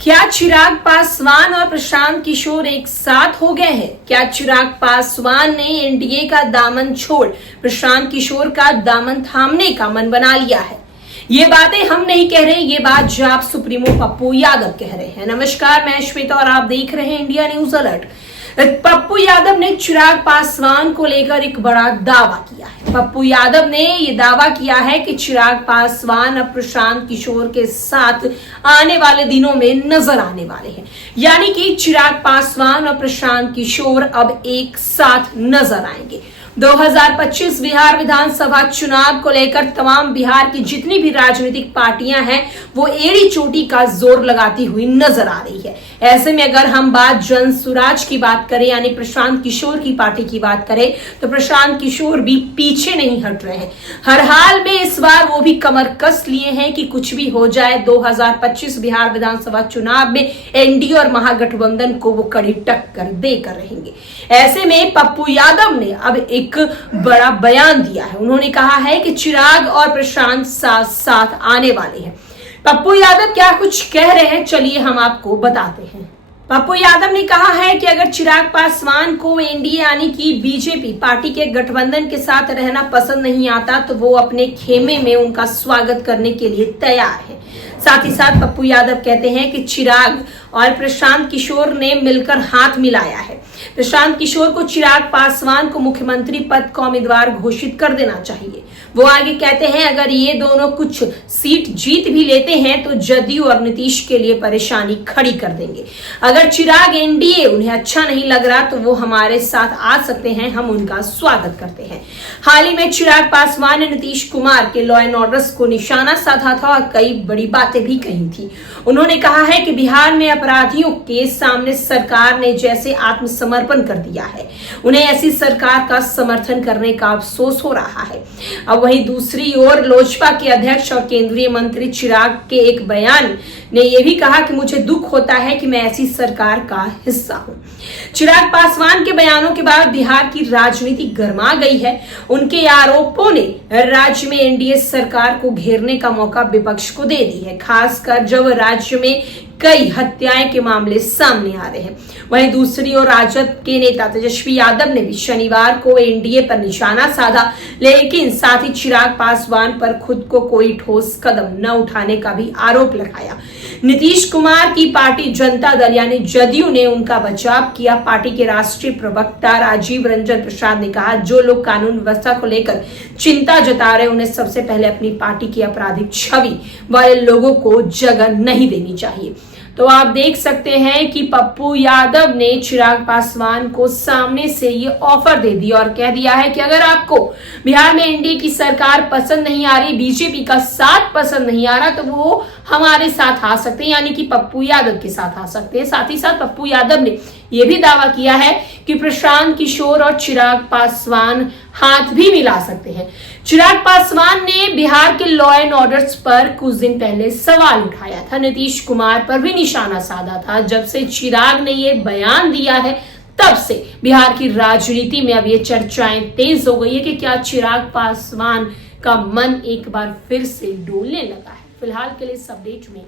क्या चिराग पासवान और प्रशांत किशोर एक साथ हो गए हैं? क्या चिराग पासवान ने एनडीए का दामन छोड़ प्रशांत किशोर का दामन थामने का मन बना लिया है? ये बातें हम नहीं कह रहे, ये बात जाप सुप्रीमो पप्पू यादव कह रहे हैं। नमस्कार, मैं श्वेता और आप देख रहे हैं India news alert. Pappu Yadav ने चिराग पासवान को लेकर एक बड़ा दावा किया है। पप्पू यादव ने यह दावा किया है कि चिराग पासवान अब प्रशांत किशोर के साथ आने वाले दिनों में नजर आने वाले हैं, यानी कि चिराग पासवान और प्रशांत किशोर अब एक साथ नजर आएंगे। 2025 बिहार विधानसभा चुनाव को लेकर तमाम बिहार की जितनी भी राजनीतिक पार्टियां हैं वो एड़ी चोटी का जोर लगाती हुई नजर आ रही है। ऐसे में अगर हम बात जन सुराज की बात करें, यानी प्रशांत किशोर की पार्टी की बात करें, तो प्रशांत किशोर भी पीछे नहीं हट रहे हैं। हर हाल में इस बार वो भी कमर कस लिए हैं कि कुछ भी हो जाए 2025 बिहार विधानसभा चुनाव में एनडीए और महागठबंधन को वो कड़ी टक्कर देकर रहेंगे। ऐसे में पप्पू यादव ने अब एक बड़ा बयान दिया है। उन्होंने कहा है कि चिराग और प्रशांत साथ साथ आने वाले हैं। पप्पू यादव क्या कुछ कह रहे हैं, चलिए हम आपको बताते हैं। पप्पू यादव ने कहा है कि अगर चिराग पासवान को एनडीए यानी कि बीजेपी पार्टी के गठबंधन के साथ रहना पसंद नहीं आता तो वो अपने खेमे में उनका स्वागत करने के लिए तैयार है। साथ ही साथ पप्पू यादव कहते हैं कि चिराग और प्रशांत किशोर ने मिलकर हाथ मिलाया है। प्रशांत किशोर को चिराग पासवान को मुख्यमंत्री पद का उम्मीदवार घोषित कर देना चाहिए। वो आगे कहते हैं अगर ये दोनों कुछ सीट जीत भी लेते हैं तो जदयू और नीतीश के लिए परेशानी खड़ी कर देंगे। अगर चिराग एनडीए उन्हें अच्छा नहीं लग रहा तो वो हमारे साथ आ सकते हैं, हम उनका स्वागत करते हैं। हाल ही में चिराग पासवान ने नीतीश कुमार के लॉ एंड ऑर्डर्स को निशाना साधा था और कई बड़ी बातें भी कही थी। उन्होंने कहा है कि बिहार में अपराधियों के सामने सरकार ने जैसे आत्मसमर्पण कर दिया है, उन्हें ऐसी सरकार का समर्थन करने का अफसोस हो रहा है। अब वहीं दूसरी ओर लोजपा के अध्यक्ष और केंद्रीय मंत्री चिराग के एक बयान ने यह भी कहा कि मुझे दुख होता है कि मैं ऐसी सरकार का हिस्सा हूं। चिराग पासवान के बयानों के बाद बिहार की राजनीति गर्मा गई है। उनके आरोपों ने राज्य में एनडीए सरकार को घेरने का मौका विपक्ष को दे दी है, खासकर जब राज्य में कई हत्याएं के मामले सामने आ रहे हैं। वहीं दूसरी ओर राजद के नेता तेजस्वी यादव ने भी शनिवार को एनडीए पर निशाना साधा, लेकिन साथ ही चिराग पासवान पर खुद को कोई ठोस कदम न उठाने का भी आरोप लगाया। नीतीश कुमार की पार्टी जनता दल यानी जदयू ने उनका बचाव किया। पार्टी के राष्ट्रीय प्रवक्ता राजीव रंजन प्रसाद ने कहा जो लोग कानून व्यवस्था को लेकर चिंता जता रहे उन्हें सबसे पहले अपनी पार्टी की आपराधिक छवि वाले लोगों को जगह नहीं देनी चाहिए। तो आप देख सकते हैं कि पप्पू यादव ने चिराग पासवान को सामने से ये ऑफर दे दिया और कह दिया है कि अगर आपको बिहार में एनडीए की सरकार पसंद नहीं आ रही, बीजेपी का साथ पसंद नहीं आ रहा, तो वो हमारे साथ आ सकते हैं, यानी कि पप्पू यादव के साथ आ सकते हैं। साथ ही साथ पप्पू यादव ने यह भी दावा किया है कि प्रशांत किशोर और चिराग पासवान हाथ भी मिला सकते हैं। चिराग पासवान ने बिहार के लॉ एंड ऑर्डर्स पर कुछ दिन पहले सवाल उठाया था, नीतीश कुमार पर भी निशाना साधा था। जब से चिराग ने ये बयान दिया है तब से बिहार की राजनीति में अब ये चर्चाएं तेज हो गई है कि क्या चिराग पासवान का मन एक बार फिर से डोलने लगा है। फिलहाल के लिए इस अपडेट में